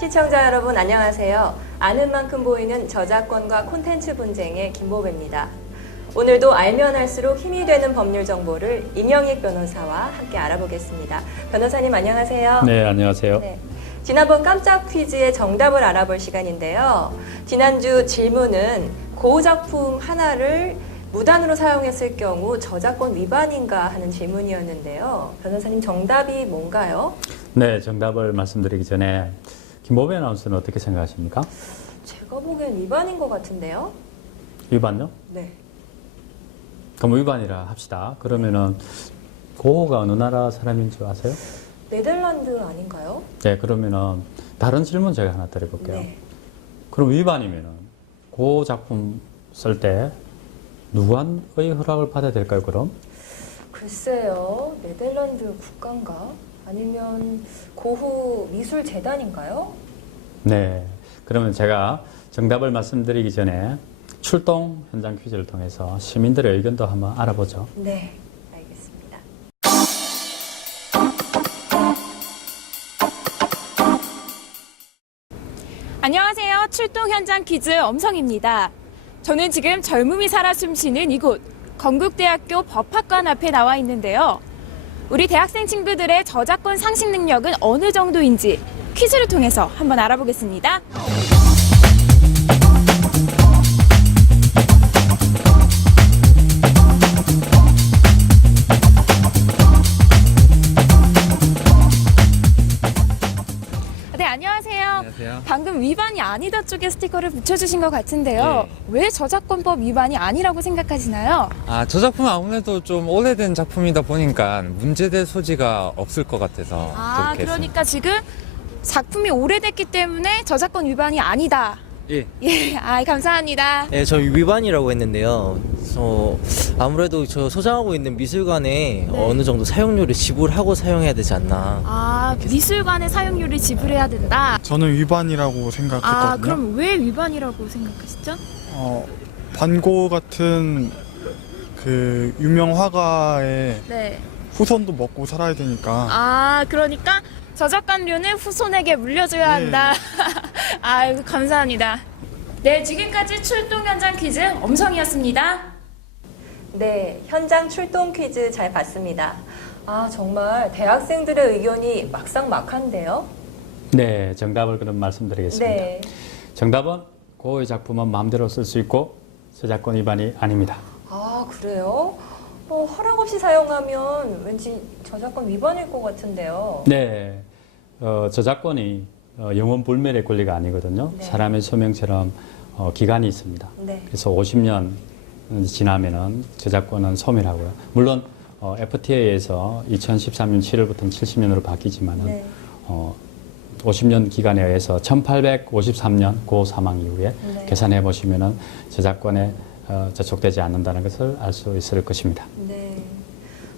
시청자 여러분 안녕하세요. 아는 만큼 보이는 저작권과 콘텐츠 분쟁의 김보배입니다. 오늘도 알면 알수록 힘이 되는 법률 정보를 임영익 변호사와 함께 알아보겠습니다. 변호사님 안녕하세요. 네, 안녕하세요. 네. 지난번 깜짝 퀴즈의 정답을 알아볼 시간인데요. 지난주 질문은 고작품 하나를 무단으로 사용했을 경우 저작권 위반인가 하는 질문이었는데요. 변호사님 정답이 뭔가요? 네, 정답을 말씀드리기 전에 김보배 아나운서는 어떻게 생각하십니까? 제가 보기엔 위반인 것 같은데요. 위반요? 네. 그럼 위반이라 합시다. 그러면은 고호가 어느 나라 사람인 줄 아세요? 네덜란드 아닌가요? 네, 그러면은 다른 질문 제가 하나 드려볼게요. 네. 그럼 위반이면은 고 작품 쓸 때 누구의 허락을 받아야 될까요? 그럼? 글쎄요. 네덜란드 국가인가? 아니면 고흐 미술재단인가요? 네. 그러면 제가 정답을 말씀드리기 전에 출동 현장 퀴즈를 통해서 시민들의 의견도 한번 알아보죠. 네, 알겠습니다. 안녕하세요. 출동 현장 퀴즈 엄성입니다. 저는 지금 젊음이 살아 숨쉬는 이곳 건국대학교 법학관 앞에 나와 있는데요. 우리 대학생 친구들의 저작권 상식 능력은 어느 정도인지 퀴즈를 통해서 한번 알아보겠습니다. 네, 안녕하세요. 안녕하세요. 방금 위반이 아니다 쪽에 스티커를 붙여주신 것 같은데요. 네. 왜 저작권법 위반이 아니라고 생각하시나요? 저 작품은 아무래도 좀 오래된 작품이다 보니까 문제될 소지가 없을 것 같아서 그렇게 그러니까 지금 작품이 오래됐기 때문에 저작권 위반이 아니다. 했습니다. 예, 감사합니다. 네, 저 위반이라고 했는데요. 아무래도 저 소장하고 있는 미술관에 어느 정도 사용료를 지불하고 사용해야 되지 않나. 미술관의 사용료를 지불해야 된다. 저는 위반이라고 생각했거든요. 그럼 왜 위반이라고 생각하시죠? 반고 같은 그 유명 화가의 네. 후손도 먹고 살아야 되니까. 그러니까 저작권료는 후손에게 물려줘야 네. 한다. 감사합니다. 네, 지금까지 출동 현장 퀴즈 엄성이었습니다. 네, 현장 출동 퀴즈 잘 봤습니다. 정말 대학생들의 의견이 막상막한데요. 네, 정답을 그럼 말씀드리겠습니다. 네. 정답은 고의 작품은 마음대로 쓸 수 있고 저작권 위반이 아닙니다. 그래요? 허락 없이 사용하면 왠지 저작권 위반일 것 같은데요. 네, 저작권이 영원 불멸의 권리가 아니거든요. 네. 사람의 수명처럼 기간이 있습니다. 네. 그래서 50년 지나면은 저작권은 소멸하고요. 물론 FTA에서 2013년 7월부터는 70년으로 바뀌지만은 네. 50년 기간에 의해서 1853년 고 사망 이후에 네. 계산해 보시면은 저작권에 저촉되지 않는다는 것을 알 수 있을 것입니다. 네.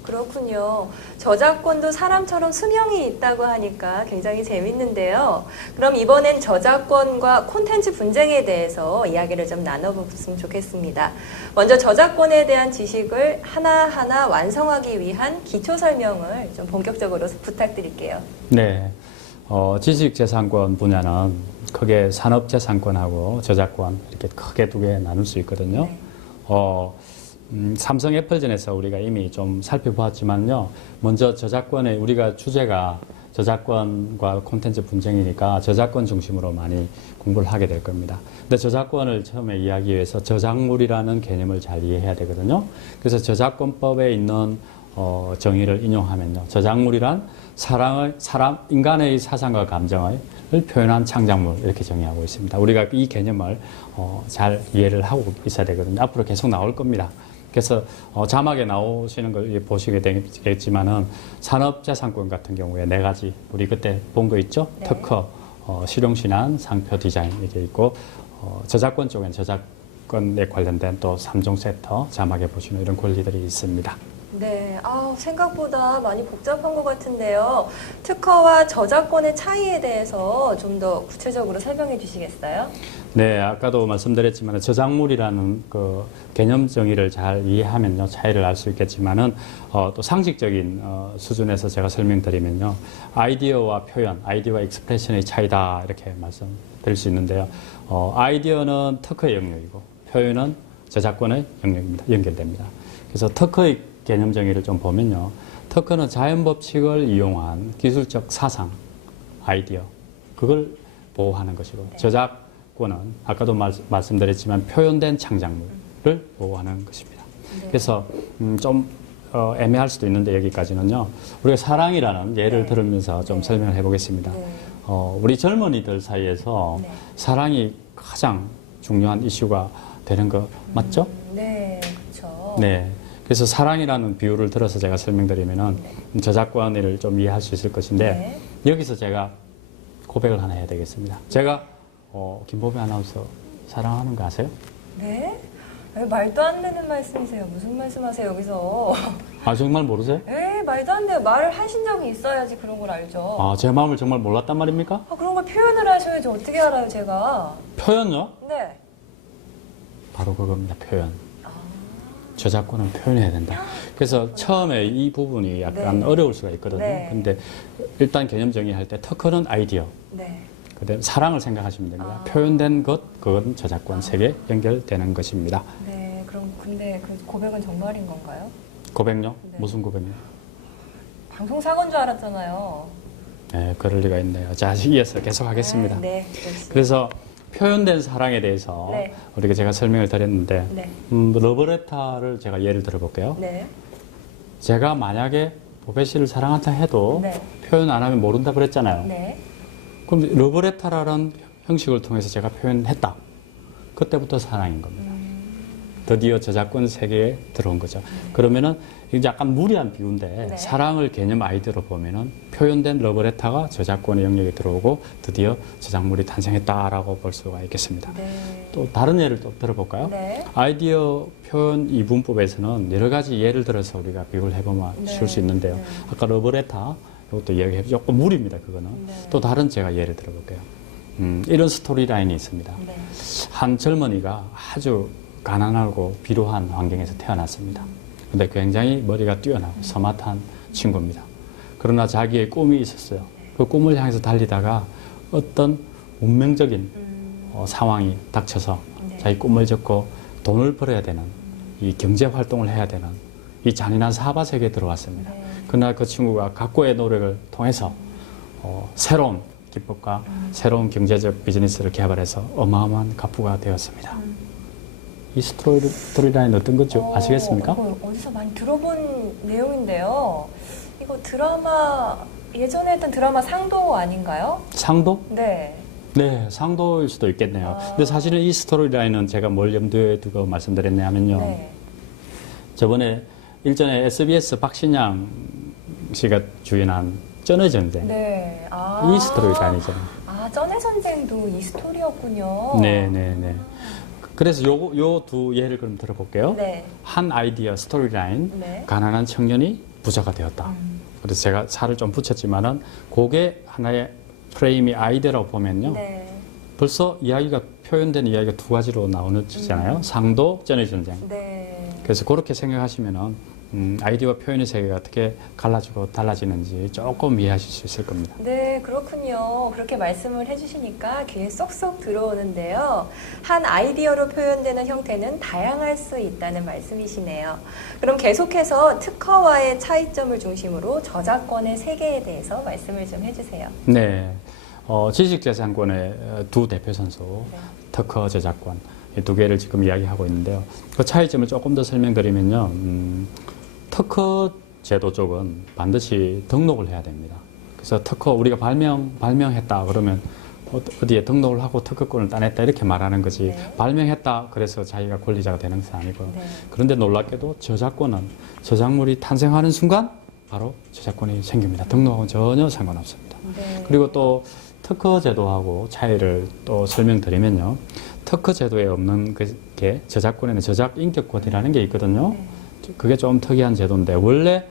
그렇군요. 저작권도 사람처럼 수명이 있다고 하니까 굉장히 재밌는데요. 그럼 이번엔 저작권과 콘텐츠 분쟁에 대해서 이야기를 좀 나눠봤으면 좋겠습니다. 먼저 저작권에 대한 지식을 하나하나 완성하기 위한 기초 설명을 좀 본격적으로 부탁드릴게요. 네. 지식재산권 분야는 크게 산업재산권하고 저작권 이렇게 크게 두 개 나눌 수 있거든요. 네. 삼성 애플전에서 우리가 이미 좀 살펴보았지만요. 먼저 저작권의 우리가 주제가 저작권과 콘텐츠 분쟁이니까 저작권 중심으로 많이 공부를 하게 될 겁니다. 근데 저작권을 처음에 이해하기 위해서 저작물이라는 개념을 잘 이해해야 되거든요. 그래서 저작권법에 있는 정의를 인용하면요. 저작물이란 인간의 사상과 감정을 표현한 창작물 이렇게 정의하고 있습니다. 우리가 이 개념을 잘 이해를 하고 있어야 되거든요. 앞으로 계속 나올 겁니다. 그래서 자막에 나오시는 걸 보시게 되겠지만은 산업재산권 같은 경우에 4가지 우리 그때 본 거 있죠? 네. 특허, 실용신안, 상표 디자인 이게 있고 저작권 쪽엔 저작권에 관련된 또 3종 세터 자막에 보시면 이런 권리들이 있습니다. 네, 생각보다 많이 복잡한 것 같은데요. 특허와 저작권의 차이에 대해서 좀 더 구체적으로 설명해 주시겠어요? 네, 아까도 말씀드렸지만 저작물이라는 그 개념 정의를 잘 이해하면요 차이를 알 수 있겠지만은 또 상식적인 수준에서 제가 설명드리면요 아이디어와 표현, 아이디어와 익스프레션의 차이다 이렇게 말씀드릴 수 있는데요. 아이디어는 특허의 영역이고 표현은 저작권의 영역입니다. 연결됩니다. 그래서 특허의 개념 정의를 좀 보면요, 특허는 자연 법칙을 이용한 기술적 사상, 아이디어 그걸 보호하는 것이고 저작권은 아까도 말씀드렸지만 표현된 창작물을 보호하는 것입니다. 그래서 좀 애매할 수도 있는데 여기까지는요. 우리가 사랑이라는 예를 들으면서 좀 설명을 해보겠습니다. 우리 젊은이들 사이에서 사랑이 가장 중요한 이슈가 되는 거 맞죠? 네, 그렇죠. 네. 그래서 사랑이라는 비유를 들어서 제가 설명드리면은 저작권을 좀 이해할 수 있을 것인데 여기서 제가 고백을 하나 해야 되겠습니다. 제가 김보배 아나운서 사랑하는 거 아세요? 네? 왜 말도 안 되는 말씀이세요? 무슨 말씀하세요 여기서? 아 정말 모르세요? 에 말도 안 돼요. 말을 하신 적이 있어야지 그런 걸 알죠. 아 제 마음을 정말 몰랐단 말입니까? 그런 걸 표현을 하셔야지 어떻게 알아요 제가? 표현요? 네. 바로 그겁니다. 표현. 저작권은 표현해야 된다. 그래서 처음에 이 부분이 약간 어려울 수가 있거든요. 근데 일단 개념 정의할 때 특허는 아이디어. 그다음에 사랑을 생각하시면 됩니다. 표현된 것, 그건 저작권 세계에 연결되는 것입니다. 네, 그럼 근데 그 고백은 정말인 건가요? 고백요? 무슨 고백요? 방송 사고인 줄 알았잖아요. 네, 그럴 리가 있네요. 자, 이어서 계속 하겠습니다. 네, 그래서 표현된 사랑에 대해서 우리가 제가 설명을 드렸는데 러브레터를 제가 예를 들어볼게요. 제가 만약에 보배 씨를 사랑한다 해도 표현 안 하면 모른다 그랬잖아요. 그럼 러브레터라는 형식을 통해서 제가 표현했다. 그때부터 사랑인 겁니다. 드디어 저작권 세계에 들어온 거죠. 그러면은 이제 약간 무리한 비유인데 사랑을 개념 아이디어로 보면은 표현된 러브레터가 저작권의 영역에 들어오고 드디어 저작물이 탄생했다라고 볼 수가 있겠습니다. 또 다른 예를 또 들어볼까요? 아이디어 표현 이분법에서는 여러 가지 예를 들어서 우리가 비유를 해보면 쉬울 수 있는데요. 아까 러브레터 이것도 이야기해 조금 무리입니다. 그거는 또 다른 제가 예를 들어볼게요. 이런 스토리라인이 있습니다. 한 젊은이가 아주 가난하고 비루한 환경에서 태어났습니다. 근데 굉장히 머리가 뛰어나고 스마트한 친구입니다. 그러나 자기의 꿈이 있었어요. 그 꿈을 향해서 달리다가 어떤 운명적인 상황이 닥쳐서 자기 꿈을 접고 돈을 벌어야 되는 이 경제 활동을 해야 되는 이 잔인한 사바 세계에 들어왔습니다. 그러나 그 친구가 각고의 노력을 통해서 새로운 기법과 새로운 경제적 비즈니스를 개발해서 어마어마한 가부가 되었습니다. 이 스토리라인 어떤 건지 아시겠습니까? 이거 어디서 많이 들어본 내용인데요. 이거 드라마 예전에 했던 드라마 상도 아닌가요? 상도? 네. 네, 상도일 수도 있겠네요. 근데 사실은 이 스토리라인은 제가 뭘 염두에 두고 말씀드렸냐 하면요. 저번에 일전에 SBS 박신양 씨가 주연한 쩐의 전쟁. 이 스토리라인이죠. 쩐의 전쟁도 이 스토리였군요. 네네네. 그래서 요 두 예를 그럼 들어볼게요. 한 아이디어 스토리라인, 가난한 청년이 부자가 되었다. 그래서 제가 살을 좀 붙였지만은 그게 하나의 프레임이 아이디어라고 보면요. 벌써 이야기가 표현된 이야기가 두 가지로 나오잖아요. 상도, 쩐의 전쟁. 그래서 그렇게 생각하시면은 아이디어와 표현의 세계가 어떻게 갈라지고 달라지는지 조금 이해하실 수 있을 겁니다. 네, 그렇군요. 그렇게 말씀을 해주시니까 귀에 쏙쏙 들어오는데요. 한 아이디어로 표현되는 형태는 다양할 수 있다는 말씀이시네요. 그럼 계속해서 특허와의 차이점을 중심으로 저작권의 세계에 대해서 말씀을 좀 해주세요. 네, 지식재산권의 두 대표 선수, 특허, 저작권 이 두 개를 지금 이야기하고 있는데요. 그 차이점을 조금 더 설명드리면요. 특허 제도 쪽은 반드시 등록을 해야 됩니다. 그래서 특허 우리가 발명했다 그러면 어디에 등록을 하고 특허권을 따냈다 이렇게 말하는 거지 발명했다 그래서 자기가 권리자가 되는 것은 아니고 그런데 놀랍게도 저작권은 저작물이 탄생하는 순간 바로 저작권이 생깁니다. 등록하고는 전혀 상관없습니다. 그리고 또 특허 제도하고 차이를 또 설명드리면요. 특허 제도에 없는 게 저작권에는 저작 인격권이라는 게 있거든요. 그게 좀 특이한 제도인데 원래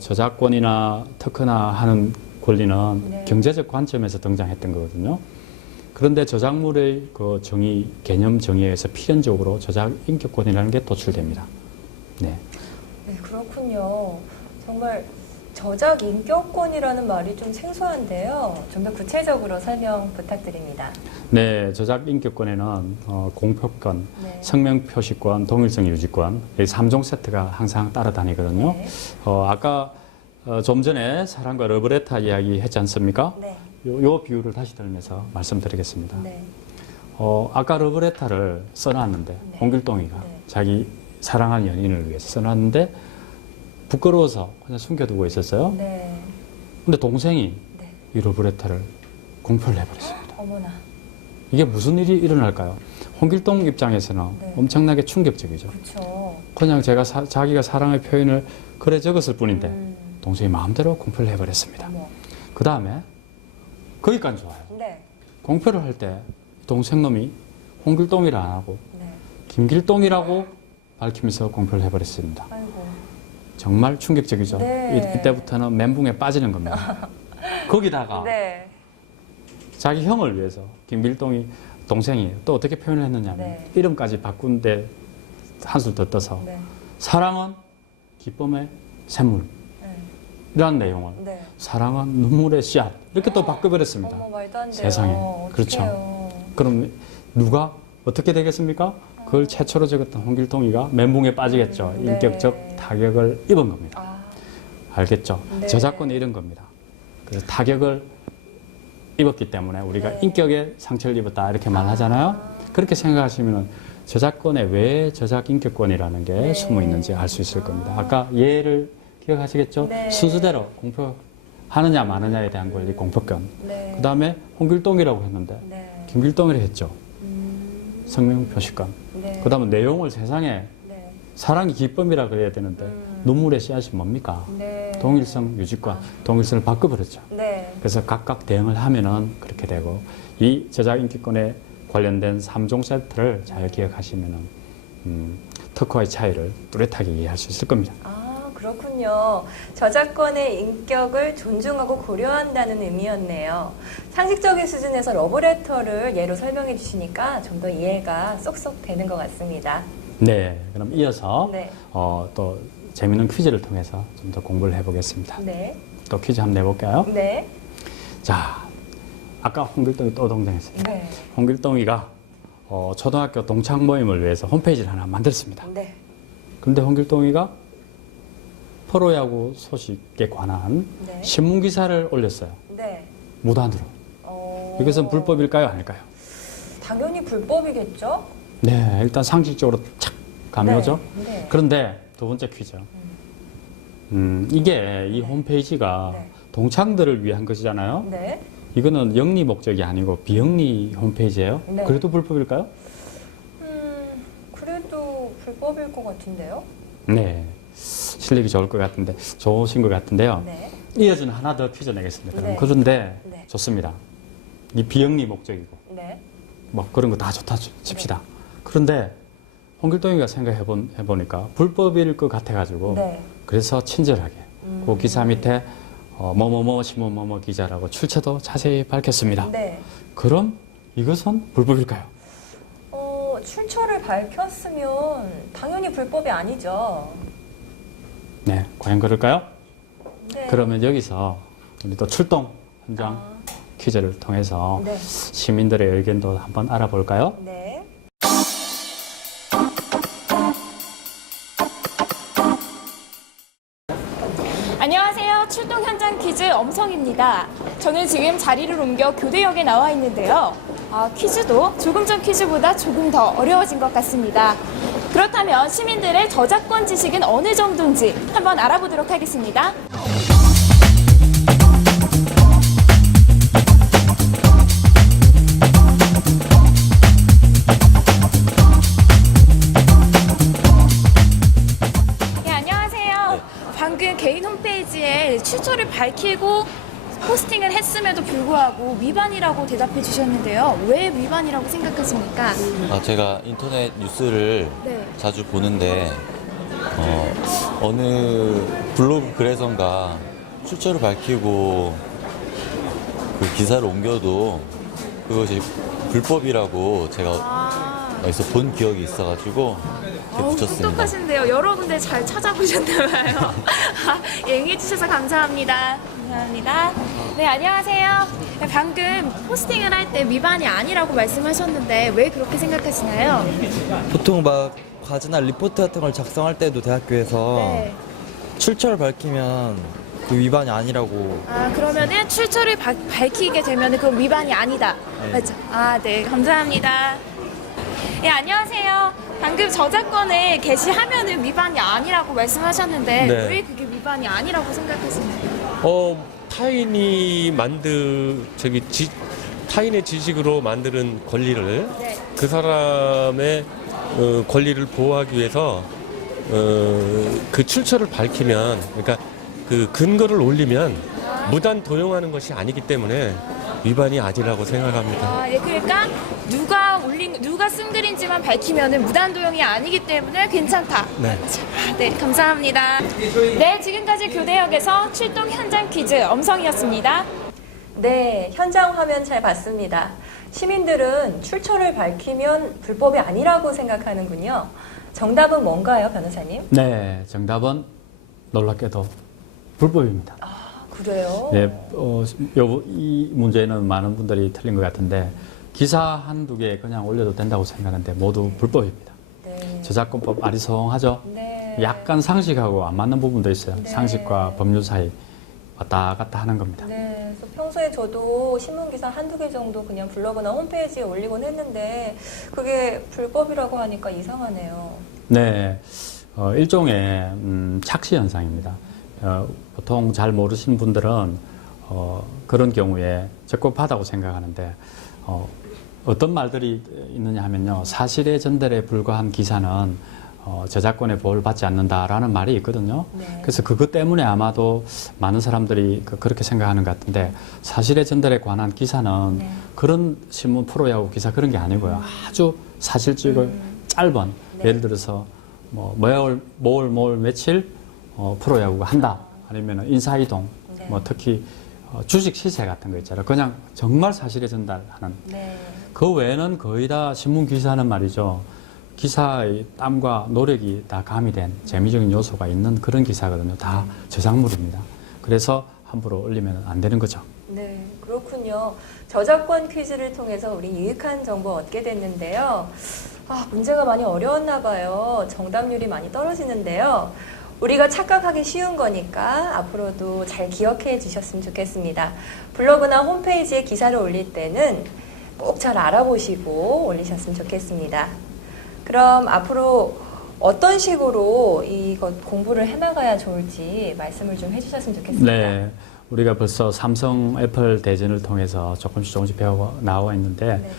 저작권이나 특허나 하는 권리는 네. 경제적 관점에서 등장했던 거거든요. 그런데 저작물의 그 정의, 개념 정의에 의해서 필연적으로 저작 인격권이라는 게 도출됩니다. 네. 네, 그렇군요. 정말 저작 인격권이라는 말이 좀 생소한데요. 좀 더 구체적으로 설명 부탁드립니다. 네, 저작 인격권에는 공표권, 네. 성명 표시권, 동일성 유지권 이 3종 세트가 항상 따라다니거든요. 네. 아까 좀 전에 사랑과 러브레터 이야기 했지 않습니까? 네. 요 비유를 다시 들면서 말씀드리겠습니다. 네. 아까 러브레터를 써놨는데 네. 홍길동이가 네. 자기 사랑하는 연인을 위해서 써놨는데 부끄러워서 그냥 숨겨두고 있었어요. 네. 근데 동생이 네. 이 러브레터를 공표를 해버렸습니다. 어머나. 이게 무슨 일이 일어날까요? 홍길동 입장에서는 네. 엄청나게 충격적이죠. 그렇죠. 그냥 자기가 사랑의 표현을 그래 적었을 뿐인데 동생이 마음대로 공표를 해버렸습니다. 어머. 그 다음에 거기까지 좋아요. 네. 공표를 할 때 동생놈이 홍길동이라 안 하고 네. 김길동이라고 밝히면서 공표를 해버렸습니다. 아이고. 정말 충격적이죠. 네. 이때부터는 멘붕에 빠지는 겁니다. 거기다가 네. 자기 형을 위해서 김길동이 동생이 또 어떻게 표현을 했느냐면 네. 이름까지 바꾼데 한술 더 떠서 네. 사랑은 기쁨의 샘물 네. 이라는 내용을 네. 사랑은 눈물의 씨앗 이렇게 또 바꿔버렸습니다. 어머, 말도 안 돼요. 세상에. 그렇죠. 어떡해요. 그럼 누가 어떻게 되겠습니까? 그걸 최초로 적었던 홍길동이가 멘붕에 빠지겠죠. 네. 인격적 타격을 입은 겁니다. 아, 알겠죠? 네. 저작권이 이런 겁니다. 그래서 타격을 입었기 때문에 우리가 네. 인격에 상처를 입었다 이렇게 말하잖아요. 그렇게 생각하시면 저작권에 왜 저작 인격권이라는 게 네. 숨어 있는지 알 수 있을 겁니다. 아까 예를 기억하시겠죠? 네. 순서대로 공표하느냐 마느냐에 대한 권리 공표권. 네. 그 다음에 홍길동이라고 했는데 네. 김길동이라 했죠. 성명 표시권. 네. 그 다음에 내용을 세상에 네. 사랑이 기쁨이라 그래야 되는데 눈물의 씨앗이 뭡니까? 네. 동일성 유지권, 동일성을 바꿔버렸죠. 네. 그래서 각각 대응을 하면은 그렇게 되고 이 저작 인기권에 관련된 3종 세트를 잘 기억하시면은 특허의 차이를 뚜렷하게 이해할 수 있을 겁니다. 아, 그렇군요. 저작권의 인격을 존중하고 고려한다는 의미였네요. 상식적인 수준에서 러브레터를 예로 설명해 주시니까 좀 더 이해가 쏙쏙 되는 것 같습니다. 네, 그럼 이어서 네. 또 재미있는 퀴즈를 통해서 좀 더 공부를 해보겠습니다. 네. 또 퀴즈 한번 내볼까요? 네. 자, 아까 홍길동이 또 등장했습니다. 네. 홍길동이가 초등학교 동창 모임을 위해서 홈페이지를 하나 만들었습니다. 네. 근데 홍길동이가 프로야구 소식에 관한 네. 신문 기사를 올렸어요. 네. 무단으로. 이것은 불법일까요? 아닐까요? 당연히 불법이겠죠? 네, 일단 상식적으로 착 감이 오죠. 네. 그런데 두 번째 퀴즈. 이게 이 홈페이지가 네. 동창들을 위한 것이잖아요. 네. 이거는 영리 목적이 아니고 비영리 홈페이지예요. 네. 그래도 불법일까요? 그래도 불법일 것 같은데요? 네. 실력이 좋을 것 같은데, 좋으신 것 같은데요. 네. 이어지는 하나 더 퀴즈 내겠습니다. 그럼 네. 그런데 네. 좋습니다. 이 비영리 목적이고, 네. 뭐 그런 거 다 좋다 칩시다. 그런데 홍길동이가 생각해 보니까 불법일 것 같아가지고, 네. 그래서 친절하게 그 기사 밑에 뭐뭐뭐 신문 뭐뭐 기자라고 출처도 자세히 밝혔습니다. 네. 그럼 이것은 불법일까요? 출처를 밝혔으면 당연히 불법이 아니죠. 네, 과연 그럴까요? 네. 그러면 여기서 우리 또 출동 현장 퀴즈를 통해서 네. 시민들의 의견도 한번 알아볼까요? 네. 안녕하세요. 출동 현장 퀴즈 엄성입니다. 저는 지금 자리를 옮겨 교대역에 나와 있는데요. 퀴즈도 조금 전 퀴즈보다 조금 더 어려워진 것 같습니다. 그렇다면 시민들의 저작권 지식은 어느 정도인지 한번 알아보도록 하겠습니다. 네, 안녕하세요. 방금 개인 홈페이지에 출처를 밝히고 포스팅을 했음에도 불구하고 위반이라고 대답해 주셨는데요. 왜 위반이라고 생각하십니까? 제가 인터넷 뉴스를 네. 자주 보는데 어느 블로그 글에선가 출처를 밝히고 그 기사를 옮겨도 그것이 불법이라고 제가 어디서 본 기억이 있어가지고 이렇게 붙였습니다. 똑똑하신데요. 여러분들 잘 찾아보셨나봐요. 얘기해주셔서 감사합니다. 감사합니다. 네, 안녕하세요. 방금 포스팅을 할 때 위반이 아니라고 말씀하셨는데 왜 그렇게 생각하시나요? 보통 막 과제나 리포트 같은 걸 작성할 때도 대학교에서 네. 출처를 밝히면 그 위반이 아니라고. 아, 그러면은 출처를 밝히게 되면 그건 위반이 아니다. 네. 맞죠? 아, 네. 감사합니다. 네, 안녕하세요. 방금 저작권을 게시하면은 위반이 아니라고 말씀하셨는데 네. 왜 그게 위반이 아니라고 생각하시나요? 타인의 지식으로 만드는 권리를 네. 그 사람의 권리를 보호하기 위해서 그 출처를 밝히면, 그러니까 그 근거를 올리면 무단 도용하는 것이 아니기 때문에 위반이 아니라고 생각합니다. 아, 예, 그러니까 누가 쓴 글인지만 밝히면은 무단 도용이 아니기 때문에 괜찮다. 네. 아, 네, 감사합니다. 네, 지금까지 교대역에서 출동 현장 퀴즈 엄성이었습니다. 네, 현장 화면 잘 봤습니다. 시민들은 출처를 밝히면 불법이 아니라고 생각하는군요. 정답은 뭔가요, 변호사님? 네, 정답은 놀랍게도 불법입니다. 그래요? 네, 이 문제는 많은 분들이 틀린 것 같은데 기사 한두 개 그냥 올려도 된다고 생각하는데 모두 불법입니다. 네. 저작권법 아리송하죠? 네. 약간 상식하고 안 맞는 부분도 있어요. 네. 상식과 법률 사이 왔다 갔다 하는 겁니다. 네, 그래서 평소에 저도 신문기사 한두 개 정도 그냥 블로그나 홈페이지에 올리곤 했는데 그게 불법이라고 하니까 이상하네요. 네, 일종의 착시 현상입니다. 보통 잘 모르시는 분들은 그런 경우에 적법하다고 생각하는데 어떤 말들이 있느냐 하면요. 사실의 전달에 불과한 기사는 저작권의 보호를 받지 않는다라는 말이 있거든요. 네. 그래서 그것 때문에 아마도 많은 사람들이 그렇게 생각하는 것 같은데 사실의 전달에 관한 기사는 네. 그런 신문 프로야구 기사 그런 게 아니고요. 아주 사실적이고 짧은 네. 예를 들어서 뭐 뭘 며칠 프로야구가 한다 아니면 인사이동 네. 뭐 특히 주식 시세 같은 거 있잖아요. 그냥 정말 사실에 전달하는 네. 그 외에는 거의 다 신문 기사는 말이죠. 기사의 땀과 노력이 다 가미된 재미적인 요소가 있는 그런 기사거든요. 다 저작물입니다. 그래서 함부로 올리면 안 되는 거죠. 네, 그렇군요. 저작권 퀴즈를 통해서 우리 유익한 정보 얻게 됐는데요. 문제가 많이 어려웠나 봐요. 정답률이 많이 떨어지는데요. 우리가 착각하기 쉬운 거니까 앞으로도 잘 기억해 주셨으면 좋겠습니다. 블로그나 홈페이지에 기사를 올릴 때는 꼭 잘 알아보시고 올리셨으면 좋겠습니다. 그럼 앞으로 어떤 식으로 이것 공부를 해나가야 좋을지 말씀을 좀 해주셨으면 좋겠습니다. 네. 우리가 벌써 삼성, 애플 대전을 통해서 조금씩 배워 나와 있는데 네.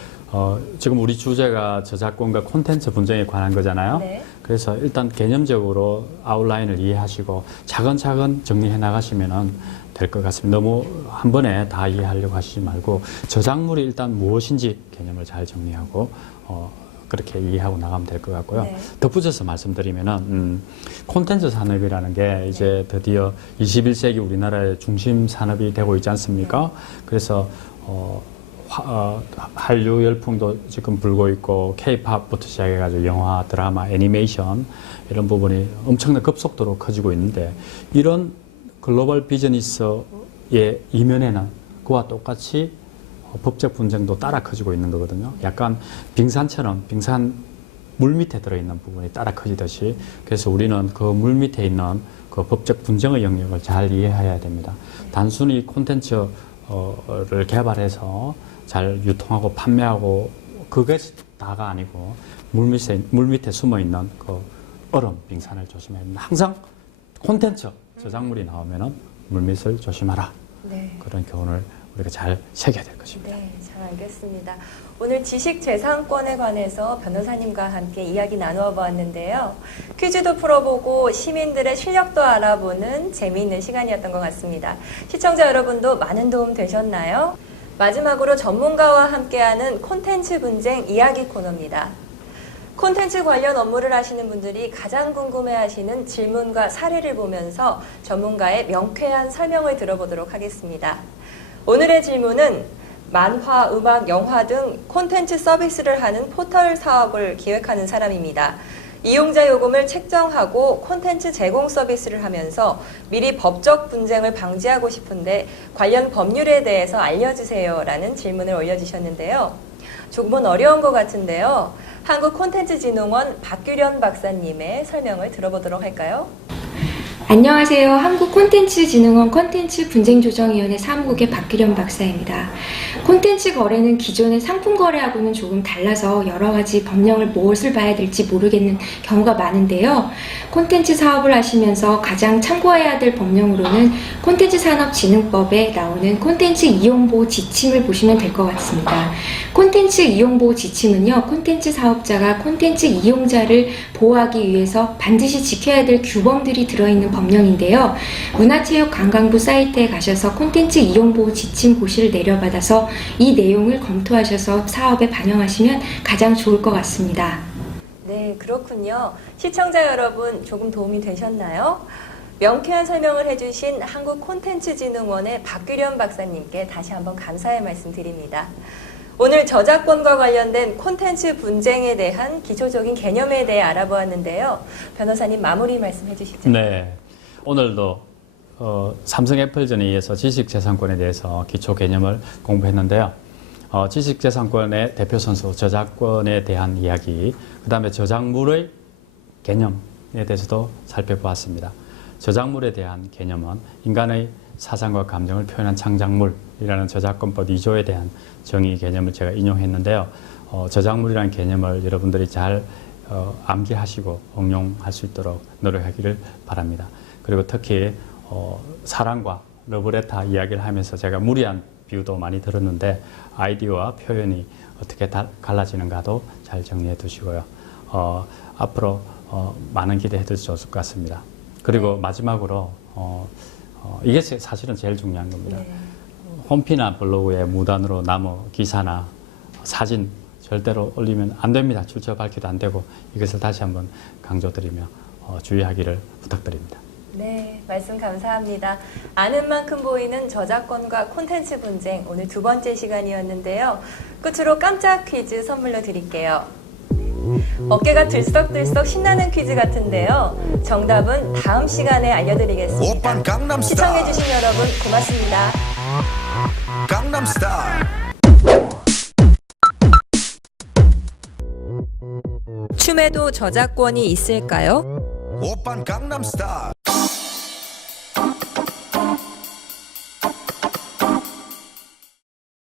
지금 우리 주제가 저작권과 콘텐츠 분쟁에 관한 거잖아요. 네. 그래서 일단 개념적으로 아웃라인을 이해하시고 차근차근 정리해 나가시면 될 것 같습니다. 너무 한 번에 다 이해하려고 하시지 말고 저작물이 일단 무엇인지 개념을 잘 정리하고 그렇게 이해하고 나가면 될 것 같고요. 네. 덧붙여서 말씀드리면은 콘텐츠 산업이라는 게 이제 드디어 21세기 우리나라의 중심 산업이 되고 있지 않습니까? 그래서 한류 열풍도 지금 불고 있고 K-팝부터 시작해가지고 영화, 드라마, 애니메이션 이런 부분이 엄청난 급속도로 커지고 있는데 이런 글로벌 비즈니스의 이면에는 그와 똑같이 법적 분쟁도 따라 커지고 있는 거거든요. 약간 빙산처럼 빙산 물 밑에 들어있는 부분이 따라 커지듯이 그래서 우리는 그 물 밑에 있는 그 법적 분쟁의 영역을 잘 이해해야 됩니다. 단순히 콘텐츠를 개발해서 잘 유통하고 판매하고 그게 다가 아니고 물 밑에 숨어 있는 그 얼음 빙산을 조심해야 됩니다. 항상 콘텐츠 저작물이 나오면은 물밑을 조심하라. 네. 그런 교훈을 우리가 잘 새겨야 될 것입니다. 네, 잘 알겠습니다. 오늘 지식재산권에 관해서 변호사님과 함께 이야기 나누어 보았는데요. 퀴즈도 풀어보고 시민들의 실력도 알아보는 재미있는 시간이었던 것 같습니다. 시청자 여러분도 많은 도움 되셨나요? 마지막으로 전문가와 함께하는 콘텐츠 분쟁 이야기 코너입니다. 콘텐츠 관련 업무를 하시는 분들이 가장 궁금해하시는 질문과 사례를 보면서 전문가의 명쾌한 설명을 들어보도록 하겠습니다. 오늘의 질문은 만화, 음악, 영화 등 콘텐츠 서비스를 하는 포털 사업을 기획하는 사람입니다. 이용자 요금을 책정하고 콘텐츠 제공 서비스를 하면서 미리 법적 분쟁을 방지하고 싶은데 관련 법률에 대해서 알려주세요 라는 질문을 올려주셨는데요. 조금은 어려운 것 같은데요. 한국콘텐츠진흥원 박규련 박사님의 설명을 들어보도록 할까요? 안녕하세요. 한국콘텐츠진흥원 콘텐츠분쟁조정위원회 사무국의 박규련 박사입니다. 콘텐츠 거래는 기존의 상품 거래하고는 조금 달라서 여러 가지 법령을 무엇을 봐야 될지 모르겠는 경우가 많은데요. 콘텐츠 사업을 하시면서 가장 참고해야 될 법령으로는 콘텐츠산업진흥법에 나오는 콘텐츠 이용보호 지침을 보시면 될 것 같습니다. 콘텐츠 이용보호 지침은요, 콘텐츠 사업자가 콘텐츠 이용자를 보호하기 위해서 반드시 지켜야 될 규범들이 들어있는 법령인데요. 문화체육관광부 사이트에 가셔서 콘텐츠 이용보호 지침 고시를 내려받아서 이 내용을 검토하셔서 사업에 반영하시면 가장 좋을 것 같습니다. 네, 그렇군요. 시청자 여러분 조금 도움이 되셨나요? 명쾌한 설명을 해주신 한국콘텐츠진흥원의 박규련 박사님께 다시 한번 감사의 말씀 드립니다. 오늘 저작권과 관련된 콘텐츠 분쟁에 대한 기초적인 개념에 대해 알아보았는데요. 변호사님 마무리 말씀해 주시죠. 네, 오늘도 삼성 애플전에 의해서 지식재산권에 대해서 기초 개념을 공부했는데요. 지식재산권의 대표 선수 저작권에 대한 이야기, 그 다음에 저작물의 개념에 대해서도 살펴보았습니다. 저작물에 대한 개념은 인간의 사상과 감정을 표현한 창작물이라는 저작권법 2조에 대한 정의 개념을 제가 인용했는데요. 저작물이라는 개념을 여러분들이 잘 암기하시고 응용할 수 있도록 노력하기를 바랍니다. 그리고 특히 사랑과 러브레터 이야기를 하면서 제가 무리한 비유도 많이 들었는데 아이디어와 표현이 어떻게 갈라지는가도 잘 정리해 두시고요. 앞으로 많은 기대해 주셔도 좋을 것 같습니다. 그리고 마지막으로 이게 사실은 제일 중요한 겁니다. 네. 홈피나 블로그에 무단으로 남의 기사나 사진 절대로 올리면 안 됩니다. 출처 밝히도 안 되고 이것을 다시 한번 강조드리며 주의하기를 부탁드립니다. 네, 말씀 감사합니다. 아는 만큼 보이는 저작권과 콘텐츠 분쟁 오늘 두 번째 시간이었는데요. 끝으로 깜짝 퀴즈 선물로 드릴게요. 어깨가 들썩들썩 신나는 퀴즈 같은데요. 정답은 다음 시간에 알려드리겠습니다. 시청해주신 여러분 고맙습니다. 춤에도 저작권이 있을까요? 오빤 강남스타일